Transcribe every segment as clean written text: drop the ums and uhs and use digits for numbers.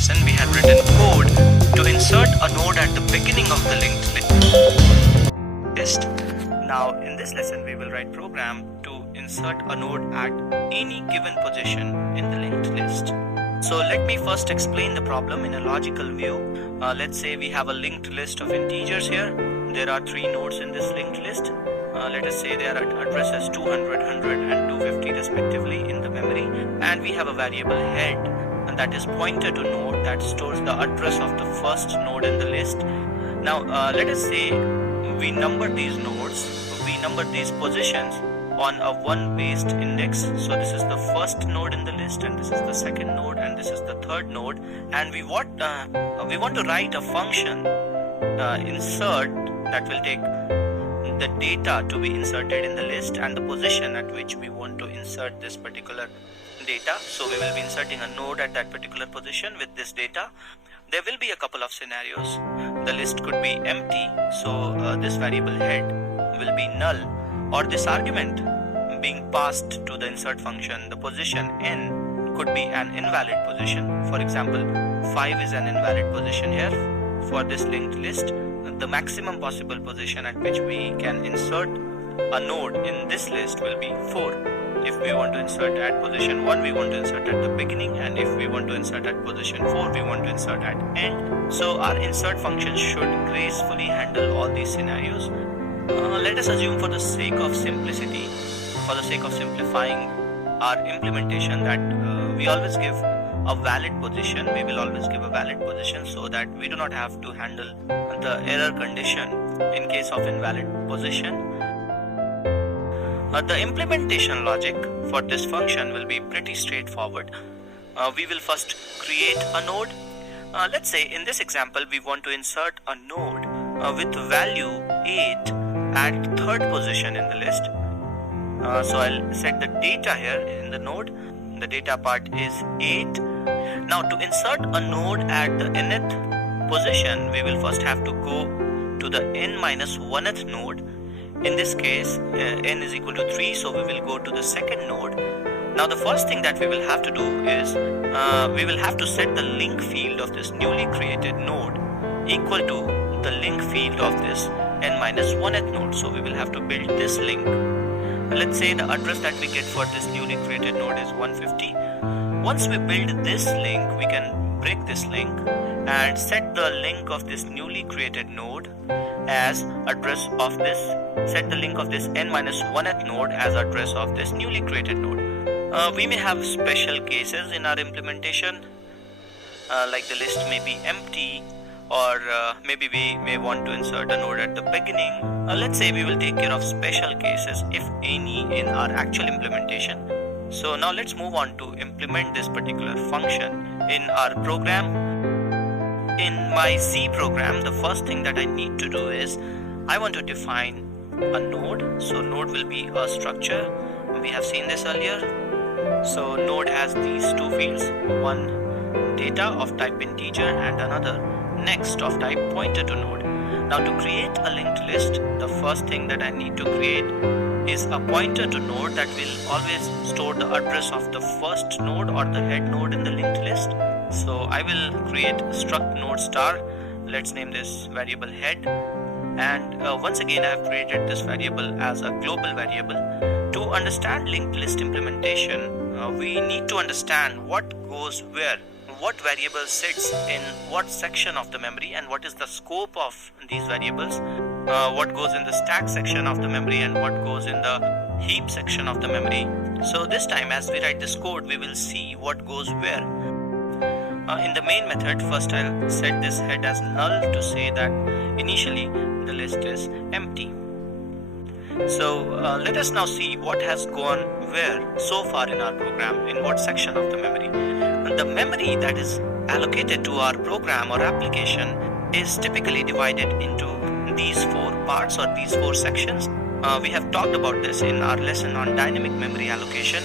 lesson we had written code to insert a node at the beginning of the linked list. Now in this lesson we will write program to insert a node at any given position in the linked list. So let me first explain the problem in a logical view. Let's say we have a linked list of integers here. There are 3 nodes in this linked list. Let us say their addresses 200, 100 and 250 respectively in the memory, and we have a variable head, and that is pointer to node that stores the address of the first node in the list. Now let us say we number these nodes, we number these positions on a 1 based index. So this is the first node in the list, and this is the second node, and this is the third node, and we want to write a function insert that will take the data to be inserted in the list and the position at which we want to insert this particular data. So we will be inserting a node at that particular position with this data. There will be a couple of scenarios. The list could be empty, so this variable head will be null, or this argument being passed to the insert function, the position n could be an invalid position. For example, 5 is an invalid position here for this linked list. The maximum possible position at which we can insert a node in this list will be 4. If we want to insert at position 1, we want to insert at the beginning, and if we want to insert at position 4, we want to insert at end. So our insert function should gracefully handle all these scenarios. Let us assume, for the sake of simplicity, for the sake of simplifying our implementation, that we always give a valid position. We will always give a valid position so that we do not have to handle the error condition in case of invalid position. The implementation logic for this function will be pretty straightforward. We will first create a node. Let's say in this example we want to insert a node with value 8 at third position in the list. So I'll set the data here in the node. The data part is 8. Now to insert a node at the nth position, we will first have to go to the n-1th node. In this case, n is equal to 3, so we will go to the second node. Now the first thing that we will have to do is we will have to set the link field of this newly created node equal to the link field of this n-1th node. So we will have to build this link. Let's say the address that we get for this newly created node is 150. Once we build this link, we can break this link and set the link of this newly created node as address of this, set the link of this n-1th node as address of this newly created node. We may have special cases in our implementation, like the list may be empty, or maybe we may want to insert a node at the beginning. Let's say we will take care of special cases, if any, in our actual implementation. So now let's move on to implement this particular function in our program. In my C program, the first thing that I need to do is I want to define a node. So node will be a structure. We have seen this earlier. So node has these 2 fields, one data of type integer and another next of type pointer to node. Now to create a linked list, the first thing that I need to create is a pointer to node that will always store the address of the first node or the head node in the linked list. So I will create struct node star. Let's name this variable head, and once again I have created this variable as a global variable. To understand linked list implementation, we need to understand what goes where, what variable sits in what section of the memory, and what is the scope of these variables, what goes in the stack section of the memory and what goes in the heap section of the memory. So this time as we write this code, we will see what goes where. In the main method, first I'll set this head as null to say that initially the list is empty. So let us now see what has gone where so far in our program, in what section of the memory. The memory that is allocated to our program or application is typically divided into these 4 parts or these 4 sections. We have talked about this in our lesson on dynamic memory allocation.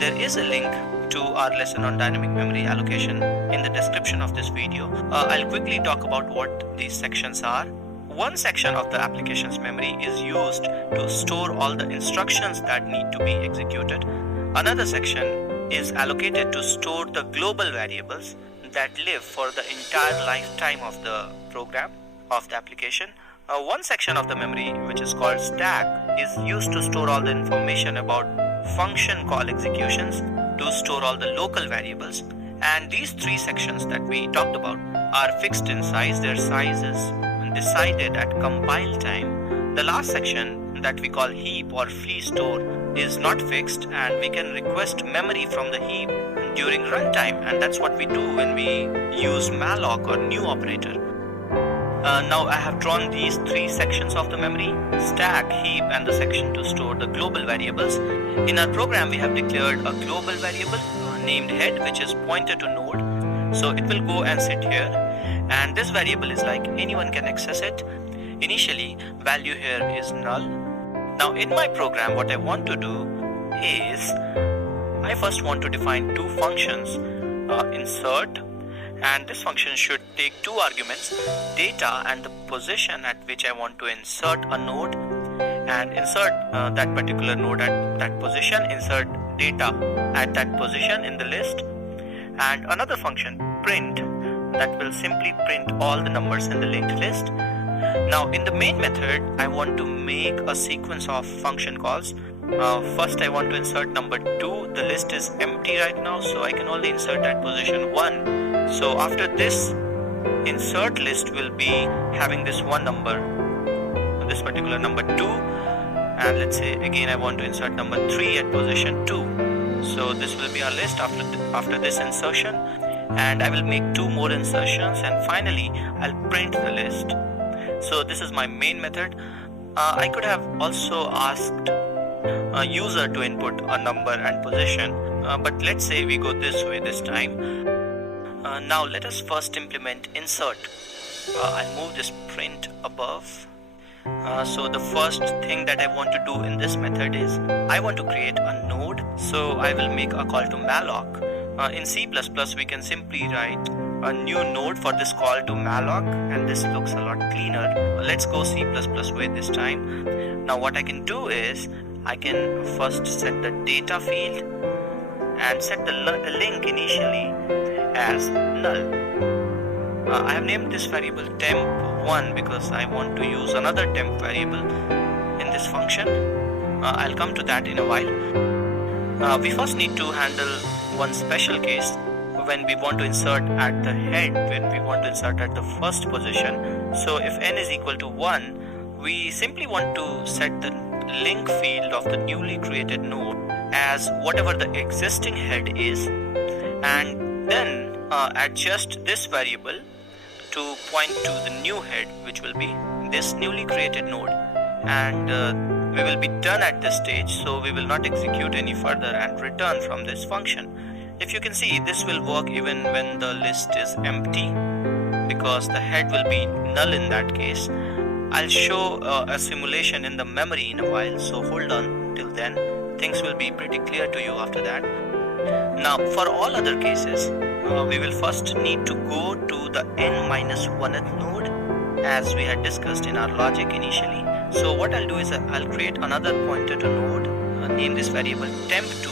There is a link to our lesson on dynamic memory allocation in the description of this video. I'll quickly talk about what these sections are. One section of the application's memory is used to store all the instructions that need to be executed. Another section is allocated to store the global variables that live for the entire lifetime of the program, of the application. One section of the memory, which is called stack, is used to store all the information about function call executions, to store all the local variables. And these three sections that we talked about are fixed in size. Their size is decided at compile time. The last section that we call heap or free store is not fixed, and we can request memory from the heap during runtime, and that's what we do when we use malloc or new operator. Now I have drawn these three sections of the memory: stack, heap, and the section to store the global variables. In our program we have declared a global variable named head, which is pointer to node, so it will go and sit here, and this variable is like anyone can access it. Initially value here is null. Now in my program what I want to do is I first want to define two functions, insert, and this function should take two arguments, data and the position at which I want to insert a node, and insert that particular node at that position, insert data at that position in the list, and another function, print, that will simply print all the numbers in the linked list. Now in the main method I want to make a sequence of function calls. First I want to insert number 2. The list is empty right now, so I can only insert at position 1. So after this, insert list will be having this one number, this particular number 2, and let's say again I want to insert number 3 at position 2. So this will be our list after this insertion, and I will make 2 more insertions, and finally I'll print the list. So this is my main method. I could have also asked a user to input a number and position, but let's say we go this way this time. Now let us first implement insert. I'll move this print above. So the first thing that I want to do in this method is I want to create a node, so I will make a call to malloc. In C++ we can simply write a new node for this call to malloc, and this looks a lot cleaner. Let's go C++ way this time. Now what I can do is I can first set the data field and set the link initially as null. I have named this variable temp1 because I want to use another temp variable in this function. I'll come to that in a while. We first need to handle one special case when we want to insert at the head, when we want to insert at the first position. So if n is equal to 1, we simply want to set the link field of the newly created node as whatever the existing head is, and then adjust this variable to point to the new head, which will be this newly created node, and we will be done at this stage, so we will not execute any further and return from this function. If you can see, this will work even when the list is empty because the head will be null in that case. I'll show a simulation in the memory in a while, so hold on till then. Things will be pretty clear to you after that. Now for all other cases, we will first need to go to the n-1th node as we had discussed in our logic initially. So what I'll do is I'll create another pointer to node, name this variable temp2,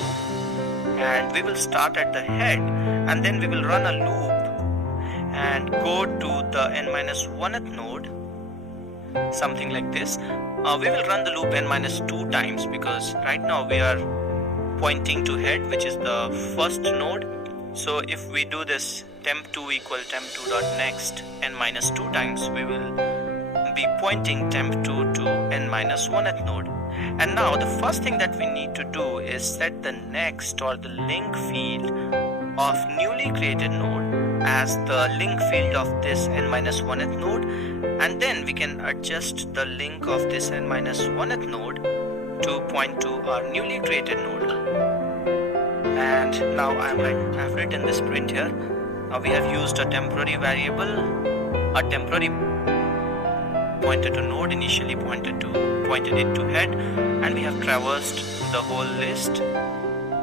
and we will start at the head, and then we will run a loop and go to the n-1th node, something like this. We will run the loop n-2 times because right now we are pointing to head, which is the first node. So if we do this temp2 equal temp2.next n-2 times, we will be pointing temp2 to n-1th node. And now the first thing that we need to do is set the next or the link field of newly created node as the link field of this n-1th node, and then we can adjust the link of this n-1th node to point to our newly created node. And now I've written this print here. We have used a temporary variable, a temporary pointer to node initially pointed it to head, and we have traversed the whole list.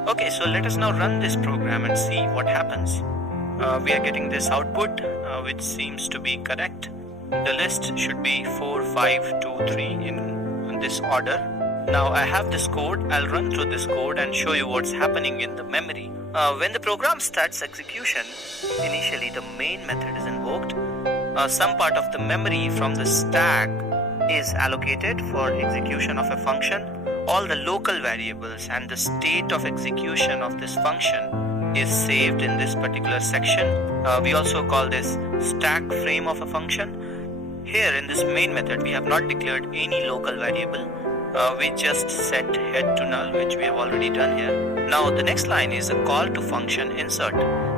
Okay, so let us now run this program and see what happens. We are getting this output which seems to be correct. The list should be 4, 5, 2, 3 in this order. Now I have this code. I'll run through this code and show you what's happening in the memory. When the program starts execution, initially the main method is invoked. Some part of the memory from the stack is allocated for execution of a function. All the local variables and the state of execution of this function is saved in this particular section. We also call this stack frame of a function. Here in this main method, we have not declared any local variable. We just set head to null, which we have already done here. Now the next line is a call to function insert.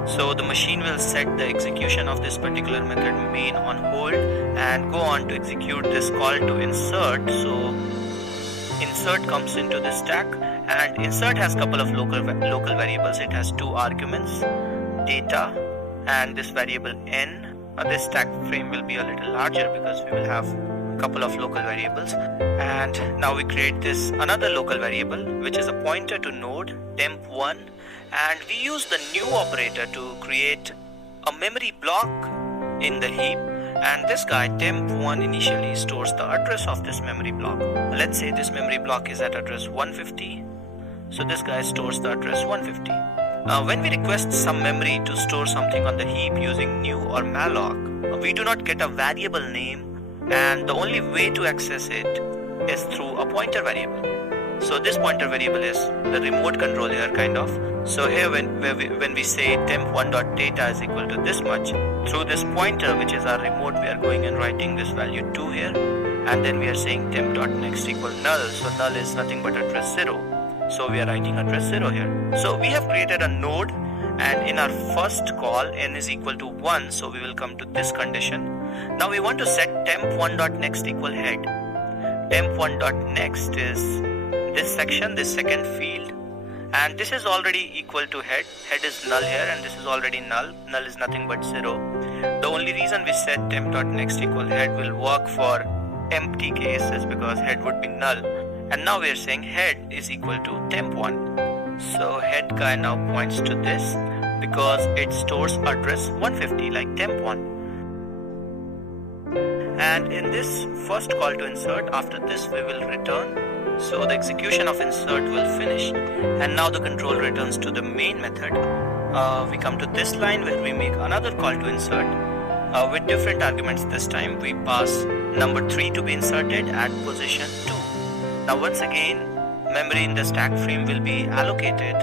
So the machine will set the execution of this particular method main on hold and go on to execute this call to insert. So insert comes into the stack, and insert has a couple of local variables. It has two arguments, data and this variable n. This stack frame will be a little larger because we will have couple of local variables. And now we create this another local variable which is a pointer to node temp1, and we use the new operator to create a memory block in the heap, and this guy temp1 initially stores the address of this memory block. Let's say this memory block is at address 150, so this guy stores the address 150. When we request some memory to store something on the heap using new or malloc, we do not get a variable name, and the only way to access it is through a pointer variable. So this pointer variable is the remote control here, kind of. So here when we say temp1.data is equal to this much, through this pointer, which is our remote, we are going and writing this value 2 here, and then we are saying temp.next equal null. So null is nothing but address 0, so we are writing address 0 here. So we have created a node, and in our first call n is equal to 1, so we will come to this condition. Now we want to set temp1.next equal head. Temp1.next is this section, this second field, and this is already equal to head. Head is null here, and this is already null. Null is nothing but 0. The only reason we set temp.next equal head will work for empty cases because head would be null. And now we are saying head is equal to temp1. So head guy now points to this because it stores address 150 like temp1. And in this first call to insert, after this we will return. So the execution of insert will finish, and now the control returns to the main method. We come to this line where we make another call to insert with different arguments. This time we pass number 3 to be inserted at position 2. Now once again, memory in the stack frame will be allocated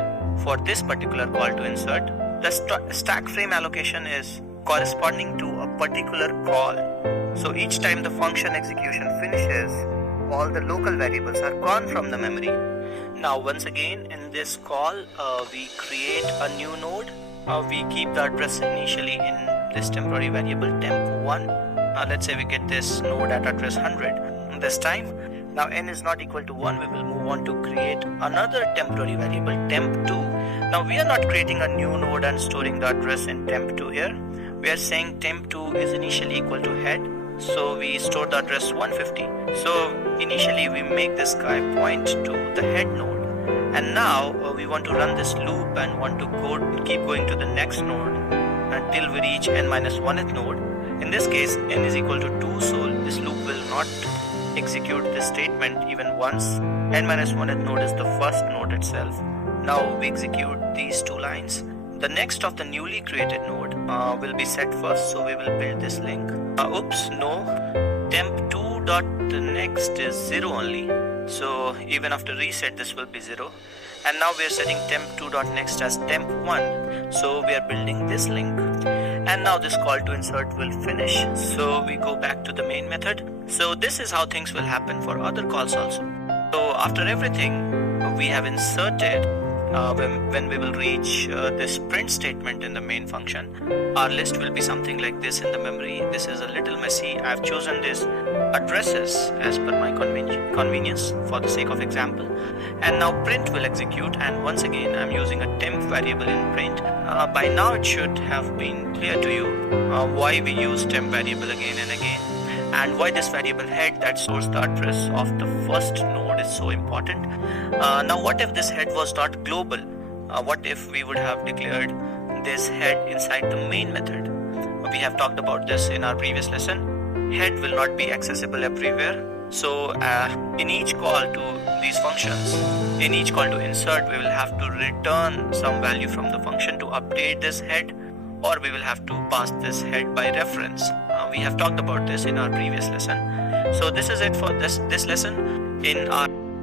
for this particular call to insert. The stack frame allocation is corresponding to a particular call. So each time the function execution finishes, all the local variables are gone from the memory. Now once again in this call, we create a new node. We keep the address initially in this temporary variable temp1. Let's say we get this node at address 100 this time. Now n is not equal to 1, we will move on to create another temporary variable temp2. Now we are not creating a new node and storing the address in temp2 here. We are saying temp2 is initially equal to head, so we store the address 150. So initially we make this guy point to the head node, and now we want to run this loop and want to keep going to the next node until we reach n-1th node. In this case n is equal to 2, so this loop will not execute this statement even once. n-1th node is the first node itself. Now we execute these 2 lines. The next of the newly created node will be set first, so we will build this link. Oops, no, temp2 dot the next is 0 only, so even after reset this will be 0. And now we are setting temp2 dot next as temp1, so we are building this link. And now this call to insert will finish, so we go back to the main method. So this is how things will happen for other calls also. So after everything we have inserted, when we will reach this print statement in the main function, our list will be something like this in the memory. This is a little messy. I've chosen this addresses as per my convenience for the sake of example. And now print will execute, and once again I'm using a temp variable in print. By now it should have been clear to you why we use temp variable again and again, and why this variable head that stores the address of the first node is so important. Now what if this head was not global? What if we would have declared this head inside the main method? We have talked about this in our previous lesson. Head will not be accessible everywhere, So in each call to these functions, in each call to insert, we will have to return some value from the function to update this head, or we will have to pass this head by reference. We have talked about this in our previous lesson. So this is it for this lesson.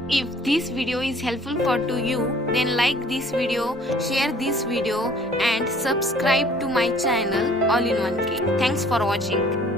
If this video is helpful to you, then like this video, share this video and subscribe to my channel All in 1K. Thanks for watching.